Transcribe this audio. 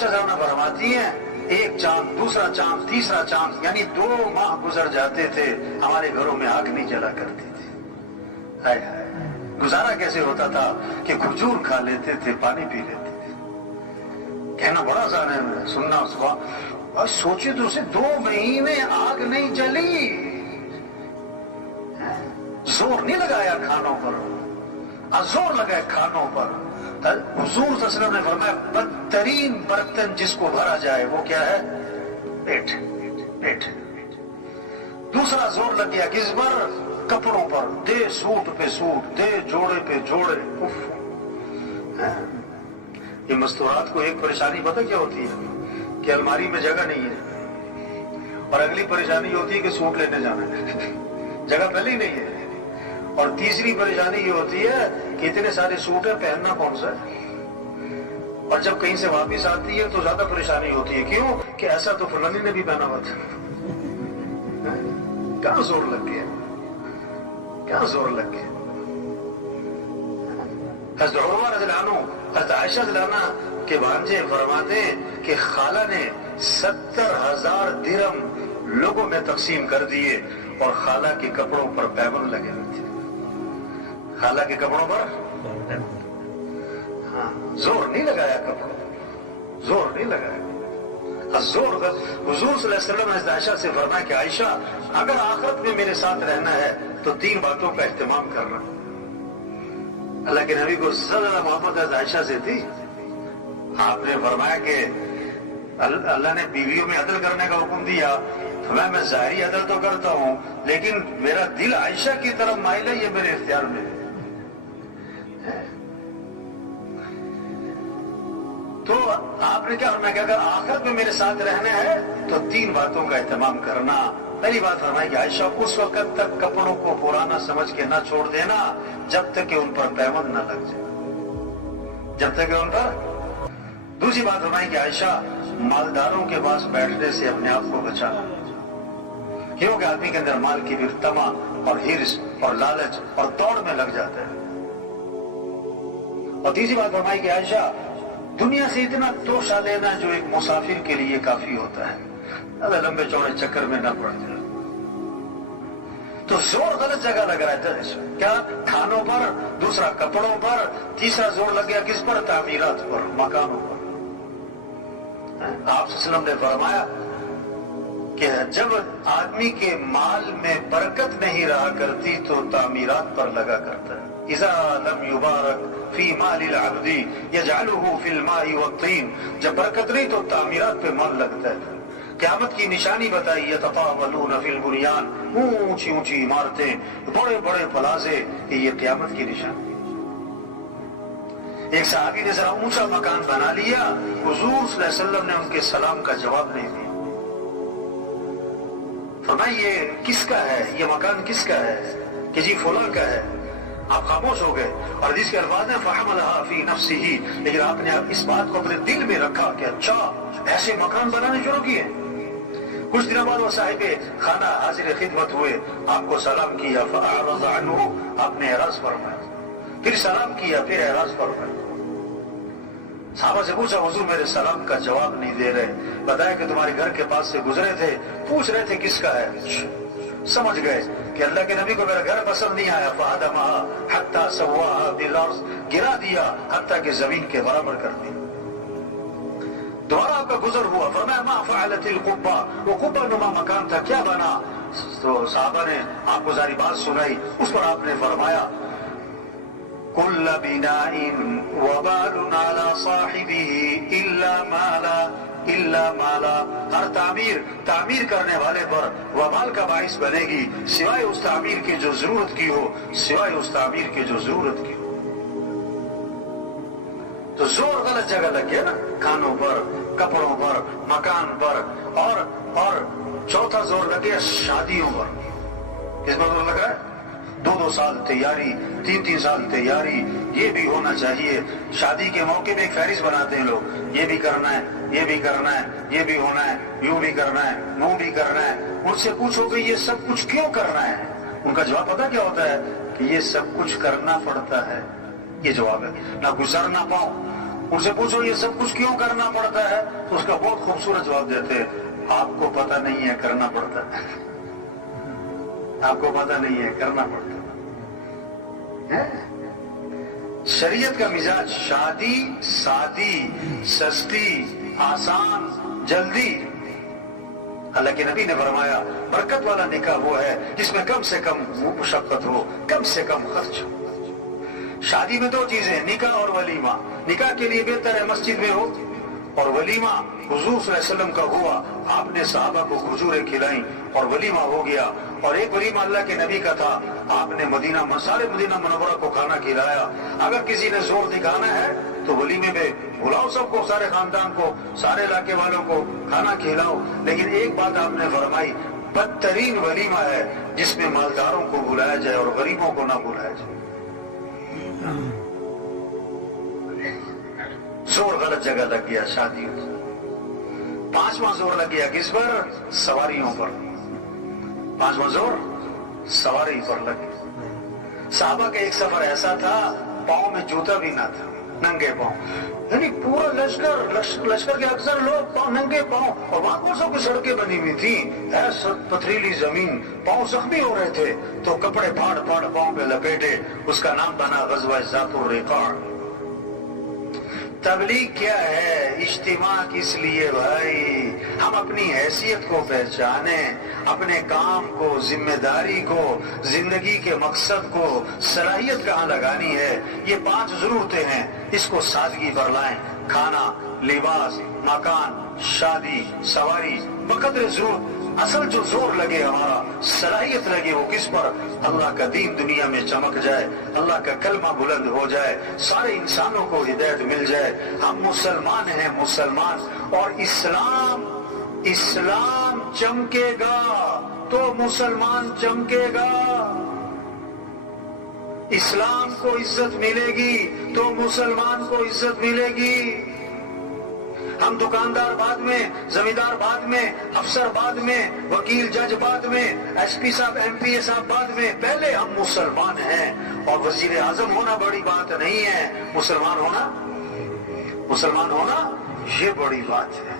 شہزادہ فرماتی ہیں ایک چاند دوسرا چاند تیسرا چاند یعنی 2 ماہ گزر جاتے تھے ہمارے گھروں میں آگ نہیں جلا کرتی تھی. ہائے ہائے گزارا کیسے ہوتا تھا کہ کھجور کھا لیتے تھے پانی پی لیتے تھے. کہنا بڑا آسان ہے سننا اس کو. اور سوچے تو اسے 2 مہینے آگ نہیں جلی. زور نہیں لگایا کھانوں پر زور لگایا کھانوں پر. حضور صلی اللہ علیہ وسلم نے فرمایا بدترین برتن جس کو بھرا جائے وہ کیا ہے؟ پیٹ. پیٹ. دوسرا زور لگ گیا کس پر؟ کپڑوں پر. دے سوٹ پہ سوٹ دے جوڑے پہ جوڑے. یہ مستورات کو ایک پریشانی پتہ کیا ہوتی ہے کہ الماری میں جگہ نہیں ہے اور اگلی پریشانی ہوتی ہے کہ سوٹ لینے جانا ہے جگہ پہلے ہی نہیں ہے. اور تیسری پریشانی یہ ہوتی ہے کہ اتنے سارے سوٹ ہیں پہننا کون سا ہے. اور جب کہیں سے واپس آتی ہے تو زیادہ پریشانی ہوتی ہے. کیوں کہ ایسا تو فلانی نے بھی پہنا ہوا تھا. کہاں زور لگ گیا کہاں زور لگ گیا. حضرت عمر رضی اللہ عنہ حضرت عائشہ رضی اللہ عنہ کے بھانجے فرماتے ہیں کہ خالہ نے 70,000 درہم لوگوں میں تقسیم کر دیے اور خالہ کے کپڑوں پر پیبند لگے ہوئے تھے. خالہ کے کپڑوں پر زور نہیں لگایا کپڑوں زور نہیں لگایا. زور حضور صلی اللہ علیہ وسلم نے عائشہ سے فرمایا کہ عائشہ اگر آخرت میں میرے ساتھ رہنا ہے تو 3 باتوں کا اہتمام کرنا. اللہ کے نبی کو زیادہ محبت عائشہ سے تھی. آپ نے فرمایا کہ اللہ نے بیویوں میں عدل کرنے کا حکم دیا تو میں ظاہری عدل تو کرتا ہوں لیکن میرا دل عائشہ کی طرف مائل ہے یہ میرے اختیار میں ہے. تو آپ نے کیا فرمایا کہ اگر آخرت میں میرے ساتھ رہنا ہے تو 3 باتوں کا اہتمام کرنا. پہلی بات فرمائی کہ عائشہ اس وقت تک کپڑوں کو پرانا سمجھ کے نہ چھوڑ دینا جب تک کہ ان پر پیبند نہ لگ جائے. جب تک کہ ان پر. دوسری بات فرمائی کہ عائشہ مالداروں کے پاس بیٹھنے سے اپنے آپ کو بچانا. کیونکہ آدمی کے اندر مال کی بھی تما اور ہرس اور لالچ اور دوڑ میں لگ جاتا ہے. اور تیسری بات فرمائی کہ عائشہ دنیا سے اتنا توشہ لینا جو ایک مسافر کے لیے کافی ہوتا ہے. زیادہ لمبے چوڑے چکر میں نہ پڑ جائے. تو زور غلط جگہ لگ رہا ہے. کیا؟ کھانوں پر. دوسرا کپڑوں پر. تیسرا زور لگ گیا کس پر؟ تعمیرات پر مکانوں پر. آپ صلی اللہ علیہ وسلم نے فرمایا کہ جب آدمی کے مال میں برکت نہیں رہا کرتی تو تعمیرات پر لگا کرتا ہے. اذا لم یبارک فی مال العبد یجعلہ فی الماء والطین. جب برکت نہیں تو تعمیرات پہ مال لگتا ہے. قیامت کی نشانی بتائی یتطاولون فی البنیان. اونچی اونچی عمارتیں بڑے بڑے پلازے یہ قیامت کی نشانی. ایک صحابی نے ذرا اونچا مکان بنا لیا حضور صلی اللہ علیہ وسلم نے ان کے سلام کا جواب نہیں دیا. فرمایا یہ کس کا ہے یہ مکان کس کا ہے؟ کہ جی فلاں کا ہے. آپ خاموش ہو گئے. اور جس کے الفاظ ہیں فحملها فی نفسہ. لیکن آپ نے اس بات کو اپنے دل میں رکھا کہ اچھا ایسے مکان بنانے شروع کیے. کچھ دنوں بعد وہ صاحب خانہ حاضر خدمت ہوئے. آپ کو سلام کیا فاعرض عنہ. آپ نے اعراض فرمایا. پھر سلام کیا پھر اعراض فرمایا. صحابہ سے پوچھا حضور میرے سلام کا جواب نہیں دے رہے. بتایا کہ تمہارے گھر کے پاس سے گزرے تھے پوچھ رہے تھے کس کا ہے. سمجھ گئے کہ اللہ کے نبی کو میرا گھر پسند نہیں آیا. فہدمها حتى سواها بالارض. گرا دیا حتیٰ کہ زمین کے برابر کر دیا. دوبارہ آپ کا گزر ہوا. فرمایا ما فعلت القبہ. وہ قبہ نما مکان تھا کیا بنا؟ تو صحابہ نے آپ کو ساری بات سنائی. اس پر آپ نے فرمایا کل بناء وبال على صاحبه الا مالا. ہر تعمیر کرنے والے پر وبال کا باعث بنے گی سوائے اس تعمیر کی جو ضرورت کی ہو. سوائے اس تعمیر کی جو ضرورت کی ہو. تو زور غلط جگہ لگ گیا نا. کھانوں پر کپڑوں پر مکان پر. اور چوتھا زور لگ گیا شادیوں پر. کس پر زور لگا ہے؟ 2 سال تیاری 3 سال تیاری. یہ بھی ہونا چاہیے. شادی کے موقع پہ ایک فہرست بناتے ہیں لوگ. یہ بھی کرنا ہے یہ بھی کرنا ہے یہ بھی ہونا ہے یوں بھی کرنا ہے وہ بھی کرنا ہے. ان سے پوچھو کہ یہ سب کچھ کیوں کرنا ہے. ان کا جواب پتہ کیا ہوتا ہے کہ یہ سب کچھ کرنا پڑتا ہے. یہ جواب ہے. نہ گزر نہ پاؤں ان سے پوچھو یہ سب کچھ کیوں کرنا پڑتا ہے، تو اس کا بہت خوبصورت جواب دیتے ہیں، آپ کو پتہ نہیں ہے کرنا پڑتا ہے، آپ کو پتہ نہیں ہے کرنا پڑتا ہے۔ شریعت کا مزاج شادی سادی، سستی، آسان، جلدی۔ اللہ کے نبی نے فرمایا برکت والا نکاح وہ ہے جس میں کم سے کم مشقت ہو، کم سے کم خرچ ہو۔ شادی میں دو چیزیں، نکاح اور ولیمہ۔ نکاح کے لیے بہتر ہے مسجد میں ہو، اور ولیمہ حضور صلی اللہ علیہ وسلم کا ہوا، آپ نے صحابہ کو کھجوریں کھلائیں اور ولیمہ ہو گیا۔ اور ایک ولیمہ اللہ کے نبی کا تھا، آپ نے سارے مدینہ منورہ کو کھانا کھلایا۔ اگر کسی نے زور دکھانا ہے تو ولیمے میں بلاؤ سب کو، سارے خاندان کو، سارے علاقے والوں کو کھانا کھلاؤ، لیکن ایک بات آپ نے فرمائی، بدترین ولیمہ ہے جس میں مالداروں کو بلایا جائے اور غریبوں کو نہ بلایا جائے۔ زور غلط جگہ لگ گیا شادیوں پر۔ پانچواں زور لگ گیا کس پر؟ سواریوں پر۔ پانچواں زور سواری پر لگ گیا۔ صحابہ کا ایک سفر ایسا تھا، پاؤں میں جوتا بھی نہ تھا، ننگے پاؤں، یعنی پورا لشکر کے اکثر لوگ پاؤں ننگے پاؤں، اور وہاں کونسوں کی سڑکیں بنی ہوئی تھی، ایسا پتھریلی زمین، پاؤں زخمی ہو رہے تھے تو کپڑے پھاڑ پھاڑ پاؤں پہ لپیٹے، اس کا نام بنا غزوہ ذات الرقاع۔ تبلیغ کیا ہے؟ اجتماع کس لیے بھائی؟ ہم اپنی حیثیت کو پہچانیں، اپنے کام کو، ذمہ داری کو، زندگی کے مقصد کو، صلاحیت کہاں لگانی ہے۔ یہ 5 ضرورتیں ہیں، اس کو سادگی پر لائیں۔ کھانا، لباس، مکان، شادی، سواری، بقدر ضرورت۔ اصل جو زور لگے، ہمارا صلاحیت لگے، وہ کس پر؟ اللہ کا دین دنیا میں چمک جائے، اللہ کا کلمہ بلند ہو جائے، سارے انسانوں کو ہدایت مل جائے۔ ہم مسلمان ہیں، مسلمان، اور اسلام چمکے گا تو مسلمان چمکے گا۔ اسلام کو عزت ملے گی تو مسلمان کو عزت ملے گی۔ ہم دکاندار بعد میں، زمیندار بعد میں، افسر بعد میں، وکیل جج بعد میں، ایس پی صاحب ایم پی اے صاحب بعد میں، پہلے ہم مسلمان ہیں۔ اور وزیر اعظم ہونا بڑی بات نہیں ہے، مسلمان ہونا یہ بڑی بات ہے۔